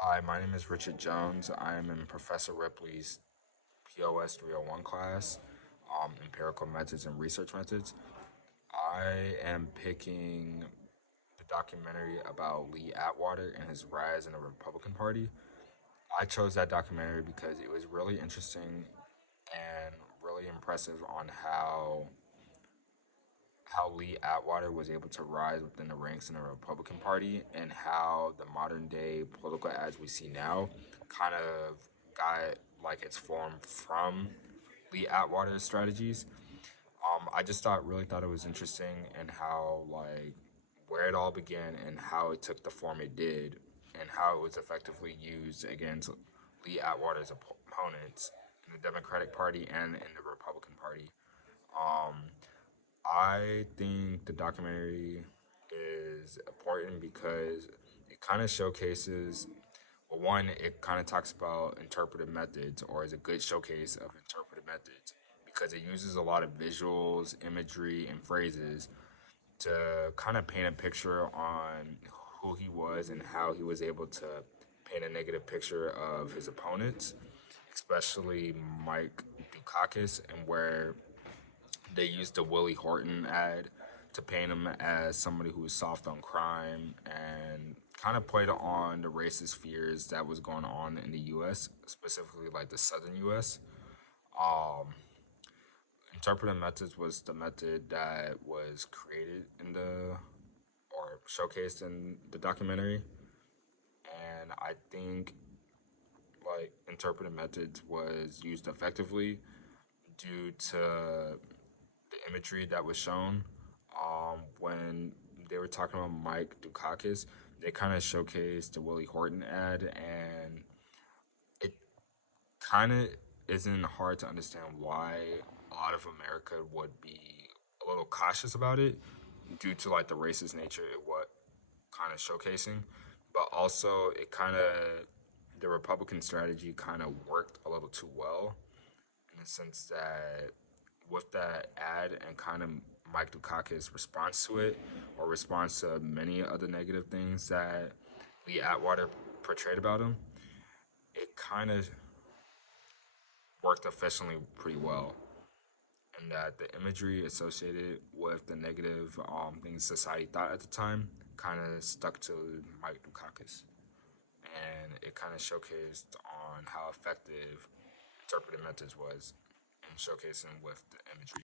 Hi, my name is Richard Jones. I am in Professor Ripley's POS 301 class, Empirical Methods and Research Methods. I am picking the documentary about Lee Atwater and his rise in the Republican Party. I chose that documentary because it was really interesting and really impressive on how Lee Atwater was able to rise within the ranks in the Republican Party and how the modern day political ads we see now kind of got like its form from Lee Atwater's strategies. I just really thought it was interesting and how like where it all began and how it took the form it did and how it was effectively used against Lee Atwater's opponents in the Democratic Party and in the Republican Party. Um, I think the documentary is important because it kind of showcases, well, one, it kind of talks about interpretive methods or is a good showcase of interpretive methods because it uses a lot of visuals, imagery, and phrases to kind of paint a picture on who he was and how he was able to paint a negative picture of his opponents, especially Mike Dukakis, and where they used the Willie Horton ad to paint him as somebody who was soft on crime and kind of played on the racist fears that was going on in the U.S., specifically like the southern U.S. Um, Interpretive methods was the method that was created in the or showcased in the documentary, and I think like interpretive methods was used effectively due to the imagery that was shown. When they were talking about Mike Dukakis, they kind of showcased the Willie Horton ad, and it kind of isn't hard to understand why a lot of America would be a little cautious about it due to like the racist nature it what kind of showcasing, but also it kind of the Republican strategy kind of worked a little too well in the sense that with that ad and kind of Mike Dukakis' response to it, or response to many other negative things that Lee Atwater portrayed about him, it kind of worked efficiently pretty well. And that the imagery associated with the negative things society thought at the time kind of stuck to Mike Dukakis. And it kind of showcased on how effective interpretive methods was in showcasing with the imagery.